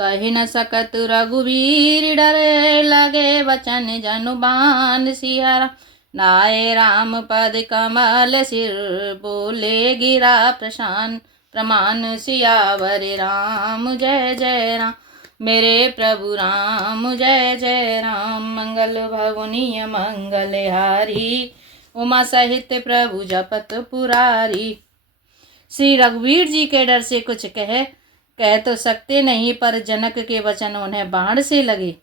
कही न सकत रघुवीर, डरे लगे वचन जनुबान सिया। नाये राम पद कमल सिर, बोले गिरा प्रमाण सियावर राम। जय जय राम मेरे प्रभु राम, जय जय राम। मंगल भवनीय मंगल हारी, उमा सहित प्रभु जपत पुरारी। श्री रघुवीर जी के डर से कुछ कह तो सकते नहीं, पर जनक के वचन उन्हें बाण से लगे।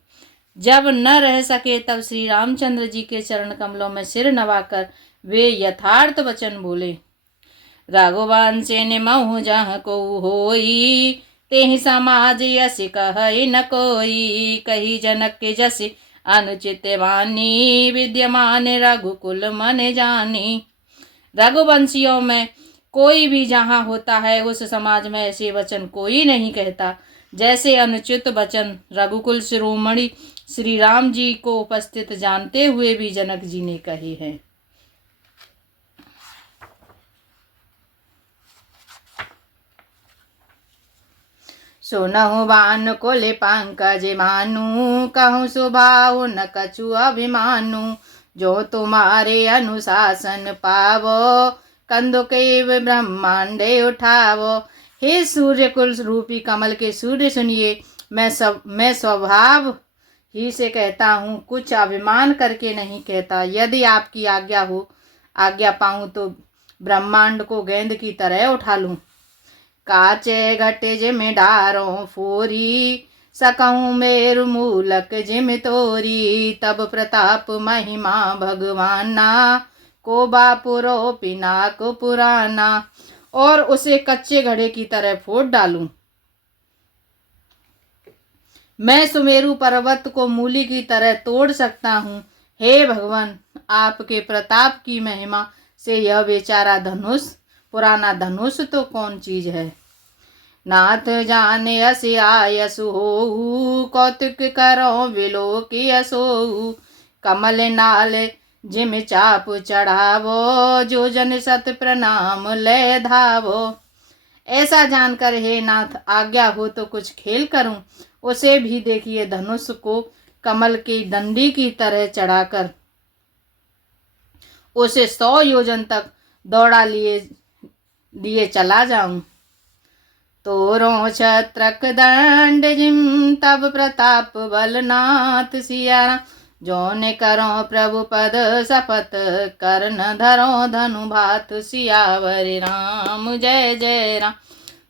जब न रह सके तब श्री रामचंद्र जी के चरण कमलों में सिर नवाकर वे यथार्थ वचन बोले। राघवान से निमहु जहाँ को होई, तेहि समाज यस कहि न कोई। कही जनक के जस अनुचित वाणी, विद्यमान रघुकुल मन जानी। रघुवंशियों में कोई भी जहाँ होता है, उस समाज में ऐसे वचन कोई नहीं कहता जैसे अनुचित वचन रघुकुल शिरोमणि श्री राम जी को उपस्थित जानते हुए भी जनक जी ने कहे हैं। सुनहु बान कोले पंकज मानु, कहूँ सुभाव न कछु अभिमानु। जो तुम्हारे अनुशासन पावो, कंदुके ब्रह्मांडे उठावो। हे सूर्य कुल रूपी कमल के सूर्य सुनिए, मैं स्वभाव ही से कहता हूँ, कुछ अभिमान करके नहीं कहता। यदि आपकी आज्ञा पाऊँ तो ब्रह्मांड को गेंद की तरह उठा लूँ। काचे घटे जिम डारों फोरी, सकऊँ मेरु मूलक जिम तोरी। तब प्रताप महिमा भगवाना, को बापुरो पिनाक पुराना। और उसे कच्चे घड़े की तरह फोड़ डालूं। मैं सुमेरु पर्वत को मूली की तरह तोड़ सकता हूँ। हे भगवान, आपके प्रताप की महिमा से यह बेचारा धनुष, पुराना धनुष तो कौन चीज है। नाथ जाने असि आयसु होऊ, कौतुक करो विलोकी असोऊ। कमल नाल जिम चाप चढ़ावो, जो जन सत प्रणाम ले धावो। ऐसा जानकर हे नाथ, आज्ञा हो तो कुछ खेल करूं। उसे भी देखिए धनुष को कमल की डंडी की तरह चढ़ाकर उसे 100 योजन तक दौड़ा लिए चला जाऊं। तोरो छत्रक दंड जिम, तब प्रताप बलनाथ सिया। जोने करो प्रभु पद शपथ, करन धरो धनु भात सियावर राम। जय जय राम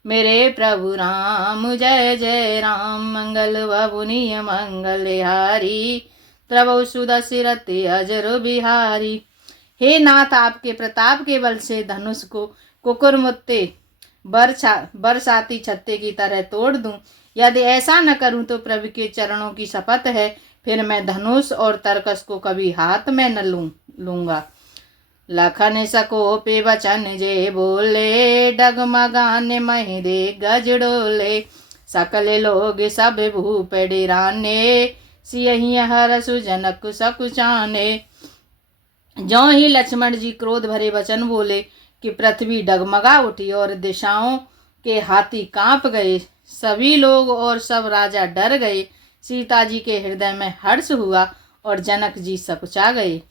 मेरे प्रभु राम, जय जय राम। मंगल भवनीय मंगल हारी, प्रभु सुदशरथि अजर बिहारी। हे नाथ, आपके प्रताप के बल से धनुष को कुकुरमुत्ते बरसाती छत्ते की तरह तोड़ दूं। यदि ऐसा न करूं तो प्रभु के चरणों की शपथ है, फिर मैं धनुष और तरकस को कभी हाथ में न लूंगा। लखन सकोपे वचन जे बोले, डगमगाने महिदे गजडोले। सकल लोग सब भूप डेराने, सियहि हरसु जनक सकुचाने। ज्यों ही लक्ष्मण जी क्रोध भरे वचन बोले कि पृथ्वी डगमगा उठी और दिशाओं के हाथी कांप गए। सभी लोग और सब राजा डर गए। सीता जी के हृदय में हर्ष हुआ और जनक जी सकुचा गए।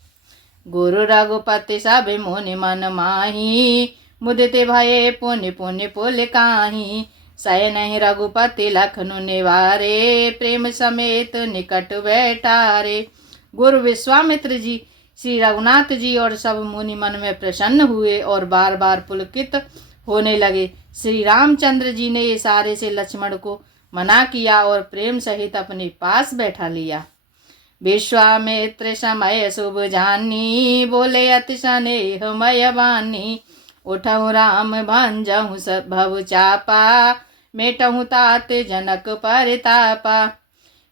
गुरु रघुपति सब मुनि मन माही, मुदिते भये पुण्य पुण्य पुल काही। सह नहीं रघुपति लखनु निवारे, प्रेम समेत निकट बैठारे। गुरु विश्वामित्र जी, श्री रघुनाथ जी और सब मुनि मन में प्रसन्न हुए और बार बार पुलकित होने लगे। श्री रामचंद्र जी ने इशारे से लक्ष्मण को मना किया और प्रेम सहित अपने पास बैठा लिया। विश्वामित्र समय शुभ जानी, बोले अति स्नेहमय वाणी। उठहु राम भंजहु भव चापा, मेटहु तात जनक परितापा।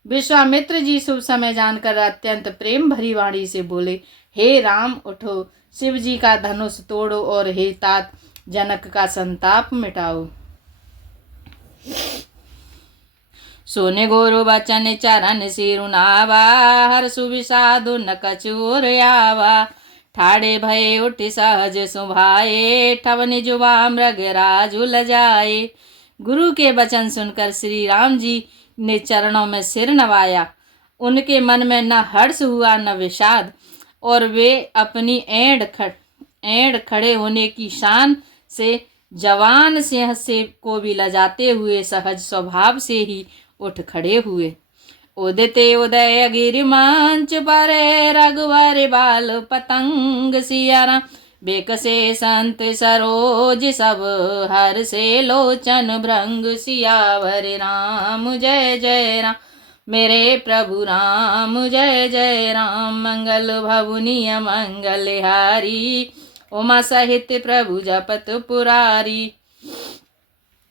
विश्वामित्र जी शुभ समय जानकर अत्यंत प्रेम भरी वाणी से बोले, हे राम उठो, शिव जी का धनुष तोड़ो और हे तात जनक का संताप मिटाओ। सोने गुरु बचन चरण सिरुनावा, हर सुविषादु न कछुर आवा। ठाड़े भय उठ सहज सुभाए, ठवनि जुबा मृग राजु लजाए। गुरु के वचन सुनकर श्री राम जी ने चरणों में सिर नवाया। उनके मन में न हर्ष हुआ न विषाद, और वे अपनी ऐंड खड़े होने की शान से जवान सिंह से को भी लजाते हुए सहज स्वभाव से ही उठ खड़े हुए। उदिते उदय गिरिमंच पर रघुवर बाल पतंग सियारा, बेकसे संत सरोज सब हर से लोचन भृंग, सियावर राम जय जय राम, मेरे प्रभु राम जय जय राम। मंगल भवनीय मंगल हारी, उमा सहित प्रभु जपत पुरारी।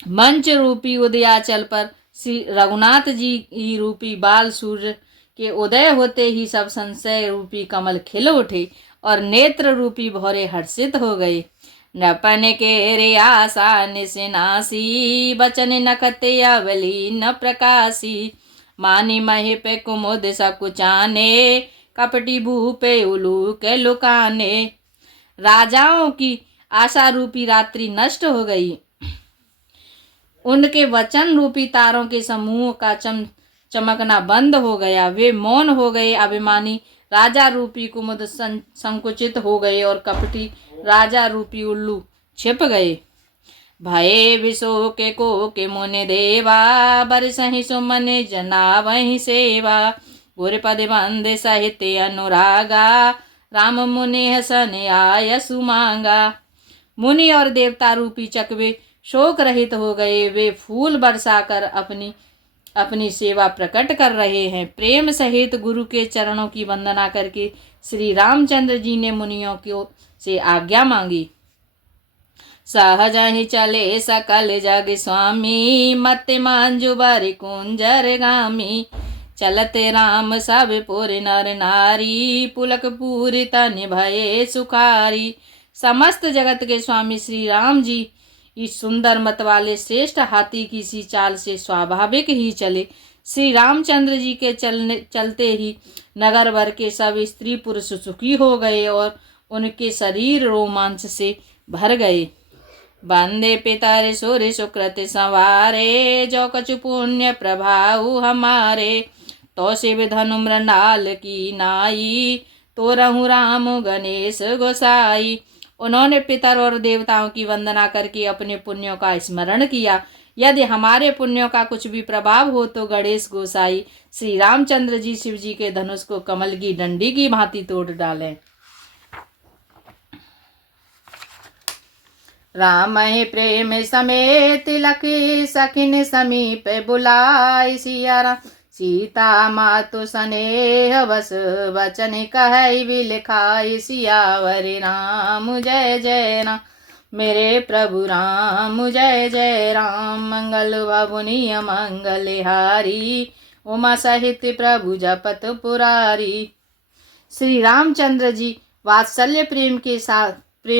मंच रूपी उदयाचल पर श्री रघुनाथ जी ही रूपी बाल सूर्य के उदय होते ही सब संशय रूपी कमल खिल उठे और नेत्र रूपी भौरे हर्षित हो गए। नपन के रे आशा निसिनासी, बचन नखते अवली न प्रकाशी, मानी मही पे कुमुद सकुचाने, कपटी भूपे उलू के लुकाने। राजाओं की आशा रूपी रात्रि नष्ट हो गई, उनके वचन रूपी तारों के समूह का चमकना बंद हो गया। वे मौन हो गए, अभिमानी राजा रूपी कुमुद संकुचित हो गए और कपटी राजा रूपी उल्लू छिप गए। भये विशो के मुनि देवा, बरसहि सुमन जना वही सेवा, गुरपद बंद सहित अनुरागा, राम मुनि हसन आय सुमांगा। मुनि और देवता रूपी चकवे शोक रहित हो गए, वे फूल बरसाकर अपनी सेवा प्रकट कर रहे हैं। प्रेम सहित गुरु के चरणों की वंदना करके श्री रामचंद्र जी ने मुनियों को से आज्ञा मांगी। सहज ही चले सकल जग स्वामी, मत मांजु बर कुंजर गामी, चलते राम सब पुर नर नारी, पुलक पूरी तन भये सुखारी। समस्त जगत के स्वामी श्री राम जी इस सुंदर मत वाले श्रेष्ठ हाथी की सी चाल से स्वाभाविक ही चले। श्री रामचंद्र जी के चलते ही नगर भर के सब स्त्री पुरुष सुखी हो गए और उनके शरीर रोमांच से भर गए। बंदे पितर सुर सुकृत संवारे, जो कछु पुण्य प्रभाव हमारे, तो शिव धनु मृणाल की नाई, तो रहु राम गणेश गोसाई। उन्होंने पितर और देवताओं की वंदना करके अपने पुण्यों का स्मरण किया। यदि हमारे पुण्यों का कुछ भी प्रभाव हो तो गणेश गोसाई श्री रामचंद्र जी शिव जी के धनुष को कमल की डंडी की भांति तोड़ डालें। राम ही प्रेम समेत लखी सखिन समीप बुलाई, सिया राम सीता मातु स्नेह बस वचन कह विलिखाई, सियावर राम जय जय राम, मेरे प्रभु राम जय जय राम। मंगल भवनीय मंगल हारी, उमा सहित प्रभु जपत पुरारी। श्री रामचंद्र जी वात्सल्य प्रेम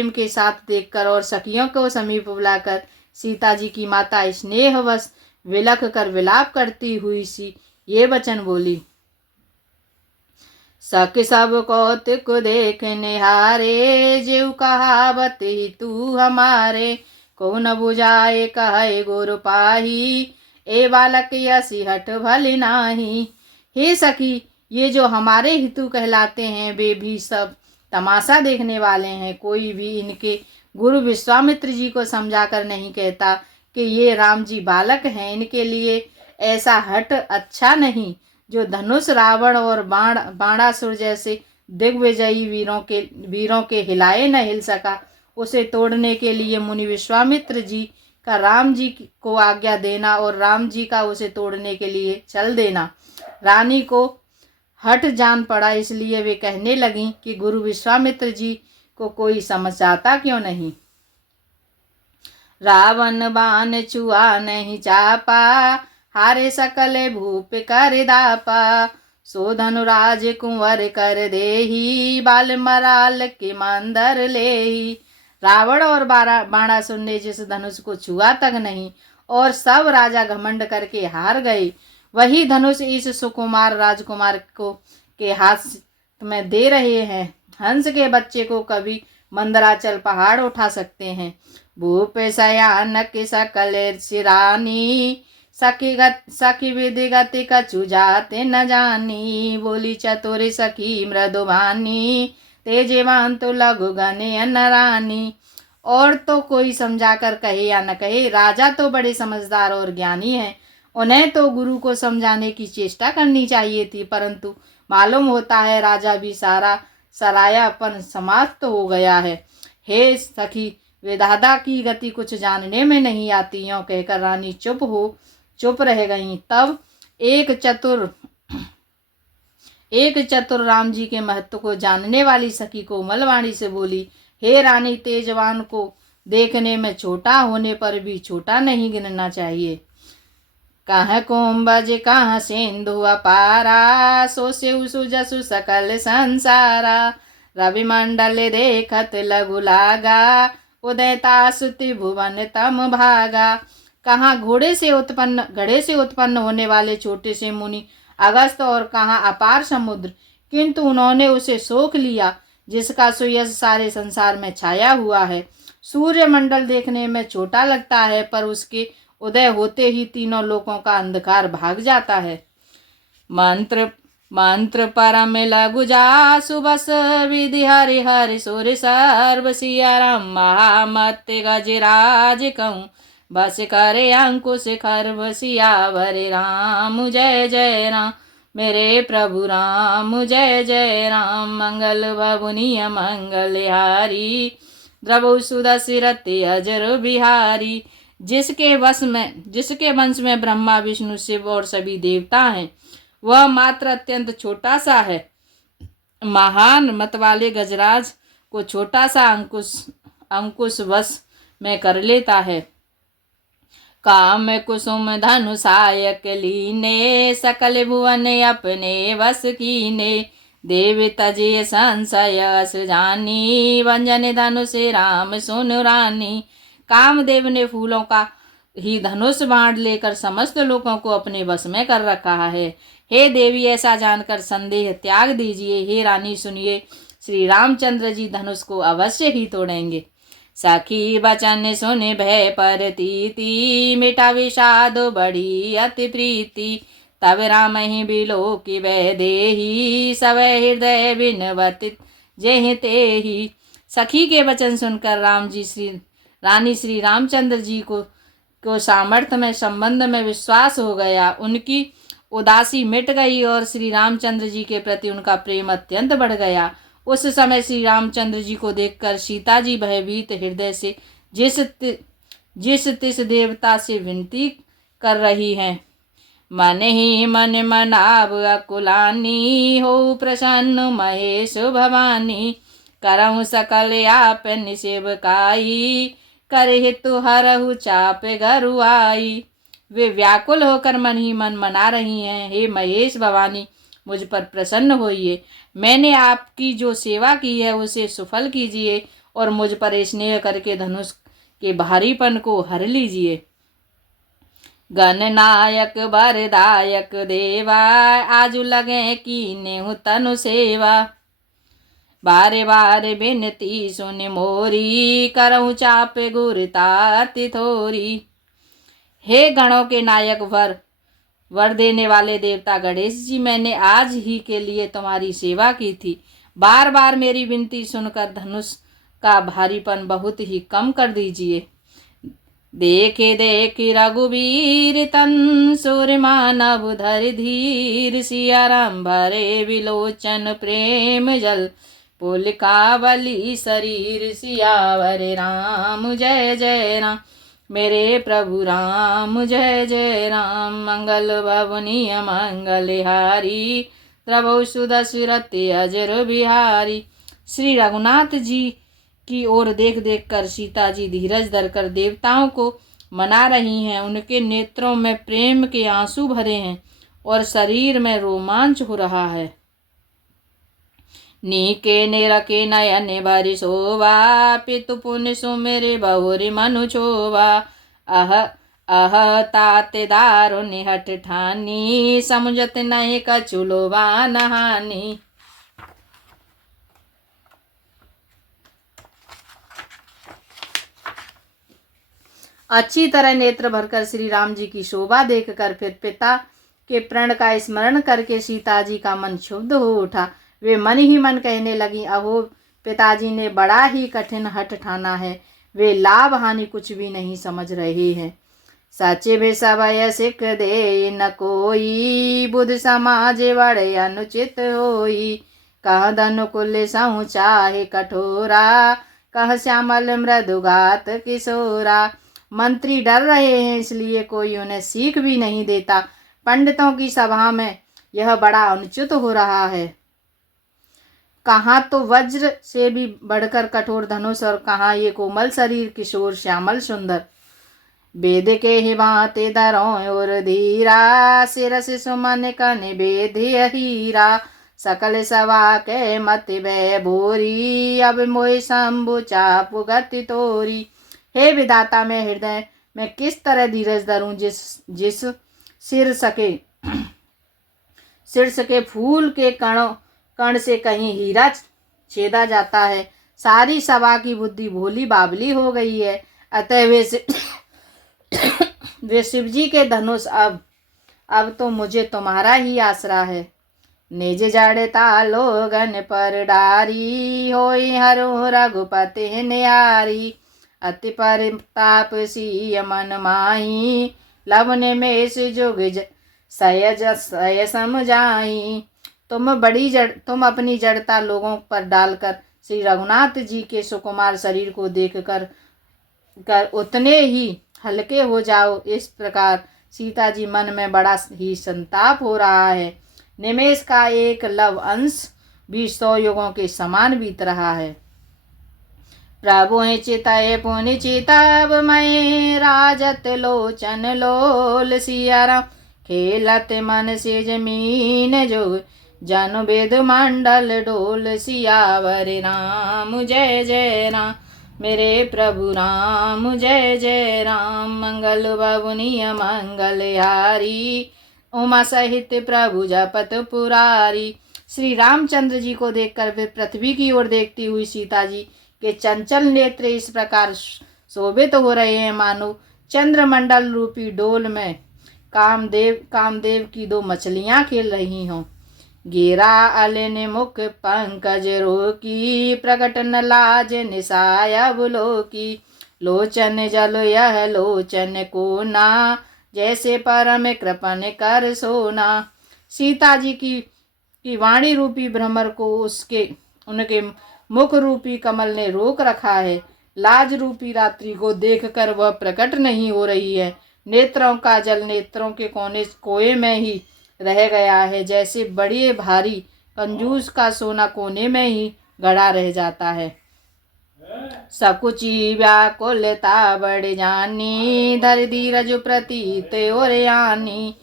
के साथ देखकर और सखियों को समीप बुलाकर सीता जी की माता स्नेहवश विलख कर विलाप करती हुई सी ये वचन बोली। सख सब कौतुक देख निहारे, जेऊ कहावत ही तू हमारे, को न बुझाए कहे गुरु पाही, ए बालक यसी हट भली नाही। हे सखी, ये जो हमारे हितु कहलाते हैं वे भी सब तमाशा देखने वाले हैं। कोई भी इनके गुरु विश्वामित्र जी को समझाकर नहीं कहता कि ये राम जी बालक हैं। इनके लिए ऐसा हट अच्छा नहीं। जो धनुष रावण और बाणासुर जैसे दिग्विजयी वीरों के हिलाए न हिल सका, उसे तोड़ने के लिए मुनि विश्वामित्र जी का राम जी को आज्ञा देना और राम जी का उसे तोड़ने के लिए चल देना। रानी को हट जान पड़ा, इसलिए वे कहने लगी कि गुरु विश्वामित्र जी को कोई समझाता क्यों नहीं। रावण बाण छुआ नहीं चापा, हारे सकल भूप कर दापा, सो धनुराज कुंवर कर देही, बाल मराल के मंदर लेही। रावण और बाणासुर ने जिस धनुष को छुआ तक नहीं और सब राजा घमंड करके हार गए, वही धनुष इस सुकुमार राजकुमार को के हाथ में दे रहे हैं। हंस के बच्चे को कभी मंदराचल पहाड़ उठा सकते हैं। भूप शयानक सकल सिरानी, सखी विधि गति कछु जाते न जानी। बोली चतुर सखी मृदुबानी, तेजवान तो लघु गने नरानी। और तो कोई समझा कर कहे या न कहे, राजा तो बड़े समझदार और ज्ञानी हैं, उन्हें तो गुरु को समझाने की चेष्टा करनी चाहिए थी, परंतु मालूम होता है राजा भी सारा सरायापन समाप्त हो गया है। हे सखी, विधाता की गति कुछ जानने में नहीं आती। यों कहकर रानी चुप रह गईं। तब एक चतुर राम जी के महत्व को जानने वाली सखी कोमल वाणी से बोली, हे रानी, तेजवान को देखने में छोटा होने पर भी छोटा नहीं गिनना चाहिए। कहाँ कुंभज कहाँ सिंधु अपारा, सो शिव सुजसु सकल संसारा। रवि मंडल देखत लघु लागा, उदयता सुति भुवन तम भागा। कहाँ घड़े से उत्पन्न होने वाले छोटे से मुनि अगस्त, और कहाँ अपार समुद्र, किंतु उन्होंने उसे सोख लिया जिसका सुयश सारे संसार में छाया हुआ है। सूर्य मंडल देखने में छोटा लगता है, पर उसके उदय होते ही तीनों लोकों का अंधकार भाग जाता है। मंत्र परम लघु जासु बस, विधि हरि हरि सुर सर्व। सिया राम महामत गजराज कहूँ, बस करे अंकुश खर्व। सियावर राम जय जय राम, मेरे प्रभु राम जय जय राम। मंगल भवनीय मंगलहारी, द्रवु सुदशरथि अजर बिहारी। जिसके वंश में ब्रह्मा विष्णु शिव और सभी देवता हैं, वह मात्र अत्यंत छोटा सा है। महान मत वाले गजराज को छोटा सा अंकुश वश में कर लेता है। काम कुसुम धनुषायक लीने, सकल भुवन अपने वश कीने। देव तजे संशय जानी, वंजन धनुष राम सुन रानी। कामदेव ने फूलों का ही धनुष बाण लेकर समस्त लोगों को अपने वश में कर रखा है। हे देवी, ऐसा जानकर संदेह त्याग दीजिए। हे रानी सुनिए, श्री रामचंद्र जी धनुष को अवश्य ही तोड़ेंगे। सखी बचन सुन भय परतीति, मिटा विषाद बड़ी अति प्रीति। तब राम ही बिलो की वह देही, सब हृदय विनवतित जय तेहि। सखी के वचन सुनकर रानी श्री रामचंद्र जी को सामर्थ्य में संबंध में विश्वास हो गया। उनकी उदासी मिट गई और श्री रामचंद्र जी के प्रति उनका प्रेम अत्यंत बढ़ गया। उस समय श्री रामचंद्र जी को देखकर सीता जी भयभीत हृदय से जिस तिस देवता से विनती कर रही हैं, मन ही मन मनाव अकुलानी, हो प्रसन्न महेश भवानी। करहु सकल आपन सेवकाई, करहितु हरहु चाप गरुआई। वे व्याकुल होकर मन ही मन मना रही हैं, हे महेश भवानी, मुझ पर प्रसन्न होइए। मैंने आपकी जो सेवा की है उसे सुफल कीजिए और मुझ पर स्नेह करके धनुष के भारीपन को हर लीजिए। गणनायक वरदायक देवा, आजु लगे कीने हूँ तनु सेवा। बारे बारे बिनती सुन मोरी, करहु चाप गुरताति थोरी। हे गणों के नायक वर देने वाले देवता गणेश जी, मैंने आज ही के लिए तुम्हारी सेवा की थी। बार बार मेरी विनती सुनकर धनुष का भारीपन बहुत ही कम कर दीजिए। देखे देखे रघुवीर तन, सुर मानव धर धीर। सिया राम भरे विलोचन प्रेम जल, पुलकावली शरीर। सियावर राम जय जय राम, मेरे प्रभु राम जय जय राम। मंगल भवनीय मंगलहारी, द्रवौ सुदशरथि अजर बिहारी। श्री रघुनाथ जी की ओर देख देख कर सीता जी धीरज धरकर देवताओं को मना रही हैं। उनके नेत्रों में प्रेम के आंसू भरे हैं और शरीर में रोमांच हो रहा है। नीके निरके नयन भरि शोभा, पितु पुण्य सुमेरे बहुरी मनु छोभा। अह ताते दारुनि हठ ठानी, समुझत नहीं कछु लोभा नहानी। अच्छी तरह नेत्र भरकर श्री राम जी की शोभा देखकर फिर पिता के प्रण का स्मरण करके सीता जी का मन क्षुब्ध हो उठा। वे मन ही मन कहने लगी, अहो पिताजी ने बड़ा ही कठिन हठ ठाना है, वे लाभ हानि कुछ भी नहीं समझ रहे हैं। सचे भी सबय सिख दे न कोई, बुध समाज बड़े अनुचित होई। कह धनुकुल सहु चाहे कठोरा, कह श्यामल मृदुगात किशोरा। मंत्री डर रहे हैं इसलिए कोई उन्हें सीख भी नहीं देता। पंडितों की सभा में यह बड़ा अनुचित हो रहा है। कहाँ तो वज्र से भी बढ़कर कठोर धनुष और कहाँ ये कोमल शरीर किशोर श्यामल सुंदर। वेद के ही भांति धरों और धीरा, सिरस सुमन कन वेद हीरा। सकल सवा के मत बै भोरी, अब मोहि शंभु चापु गति तोरी। हे विधाता, मैं हृदय में किस तरह धीरज धरूं, जिस सिर सके फूल के कण से कहीं हीरा छेदा जाता है। सारी सभा की बुद्धि भोली बाबली हो गई है। अतः वे शिव जी के धनुष अब तो मुझे तुम्हारा ही आसरा है। निज जड़ता लोगन पर डारी, होई हरो रघुपति निहारी। अति परिताप सी मन माही, लवने में से जुग सय समझाई। तुम अपनी जड़ता लोगों पर डालकर श्री रघुनाथ जी के सुकुमार शरीर को देखकर उतने ही हल्के हो जाओ। इस प्रकार सीता जी मन में बड़ा ही संताप हो रहा है। निमेष का एक लव अंश भी 100 युगों के समान बीत रहा है। प्रभु चितय पुनि चिताब मय, राजत लोचन लोल सिया। खेलत मन से जमीन जोग, जन वेद मंडल डोल। सियावर राम जय जय राम, मेरे प्रभु राम जय जय राम। मंगल बबुनिय मंगल हारी, उमा सहित प्रभु जपत पुरारी। श्री रामचंद्र जी को देखकर वे पृथ्वी की ओर देखती हुई सीता जी के चंचल नेत्र इस प्रकार शोभित हो रहे हैं, मानो चंद्रमंडल रूपी डोल में कामदेव की 2 मछलियां खेल रही हों। गिरा अलिन मुख पंकज रोकी, प्रकट न लाज निसाया बुलोकी। लोचन जल यह लोचन को ना, जैसे परम कृपन कर सोना। सीता जी की वाणी रूपी भ्रमर को उनके मुख रूपी कमल ने रोक रखा है। लाज रूपी रात्रि को देखकर वह प्रकट नहीं हो रही है। नेत्रों का जल नेत्रों के कोने में ही रह गया है, जैसे बड़े भारी कंजूस का सोना कोने में ही गड़ा रह जाता है। सकुची व्याकुलता बढ़ जानी, धर धीरज प्रतीत और यानी।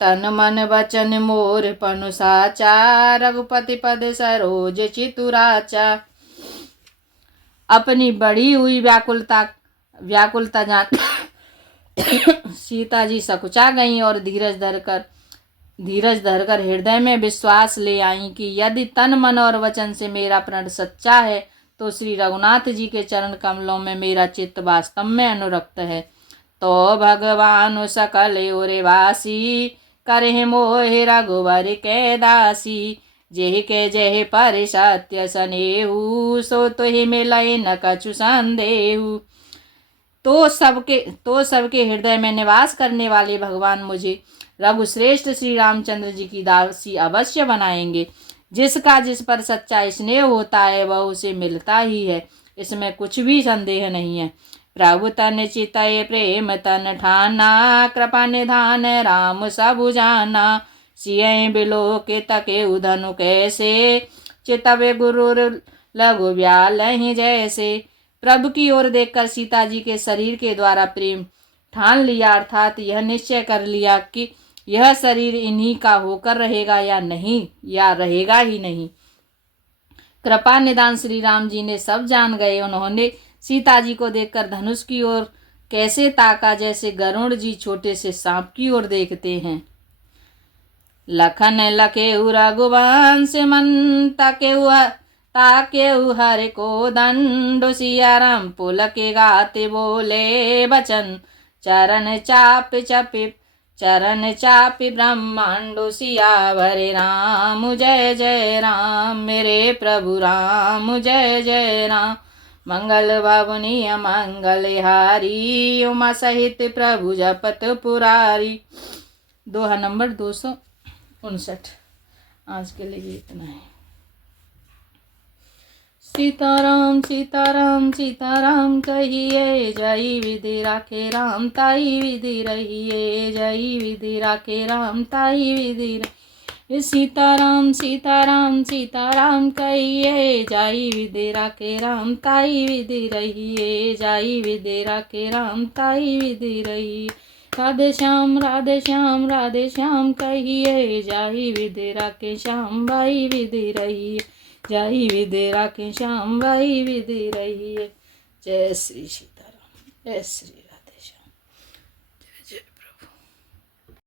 तन मन वचन मोर पनु साचा, रघुपति पद सरोज चितुराचा। अपनी बढ़ी हुई व्याकुलता जान सीता जी सकुचा गईं और धीरज धरकर हृदय में विश्वास ले आईं कि यदि तन मन और वचन से मेरा प्रण सच्चा है तो श्री रघुनाथ जी के चरण कमलों में मेरा चित्त वास्तव में अनुरक्त है। तो भगवान सकल ओरे वासी, करे मोहे रघुवर के दासी। जेहि के जेहि पर सत्य सनेहु, सो तुहि मिलई न कछु संदेहु। तो सबके हृदय में निवास करने वाले भगवान मुझे रघुश्रेष्ठ श्री रामचंद्र जी की दासी अवश्य बनाएंगे। जिसका जिस पर सच्चा स्नेह होता है वह उसे मिलता ही है, इसमें कुछ भी संदेह नहीं है। प्रभु तन चितय प्रेम तन ठाना, कृपा निधान राम सबु जाना। सिय बिलो के तके उधनु कैसे, चितवे गुरु लघु व्यालहि जैसे। प्रभु की ओर देखकर सीता जी के शरीर के द्वारा प्रेम ठान लिया, अर्थात यह निश्चय कर लिया कि यह शरीर इन्हीं का होकर रहेगा या नहीं, या रहेगा ही नहीं। कृपा निदान श्री राम जी ने सब जान गए। उन्होंने सीता जी को देखकर धनुष की ओर कैसे ताका, जैसे गरुड़ जी छोटे से सांप की ओर देखते हैं। लखन लखेउ रघुवंश मन, ताक्यऊ हर को दंड सिया राम पुलक गाते बोले बचन चरण चापि ब्रह्मांडो सियावर राम जय जय राम मेरे प्रभु राम जय जय राम। मंगल भवनी मंगल हारी उमा सहित प्रभु जपत पुरारी। दोहा नंबर 259। आज के लिए इतना है। सीताराम सीताराम सीताराम कहिए जय विधि राखे राम ताई विधि रहिए जय विधि राखे राम ताई विधि रहिए। सीताराम सीताराम सीताराम कहिए जय विधि राखे राम ताई विधि रहिए जय विधि राखे राम ताई विधि रहिए। राधे श्याम राधे श्याम कहिए जय विधि राखे श्याम भाई विधि रहिए जय विधि राखे श्याम भाई विधि रहिए। जय श्री सीताराम जय श्री।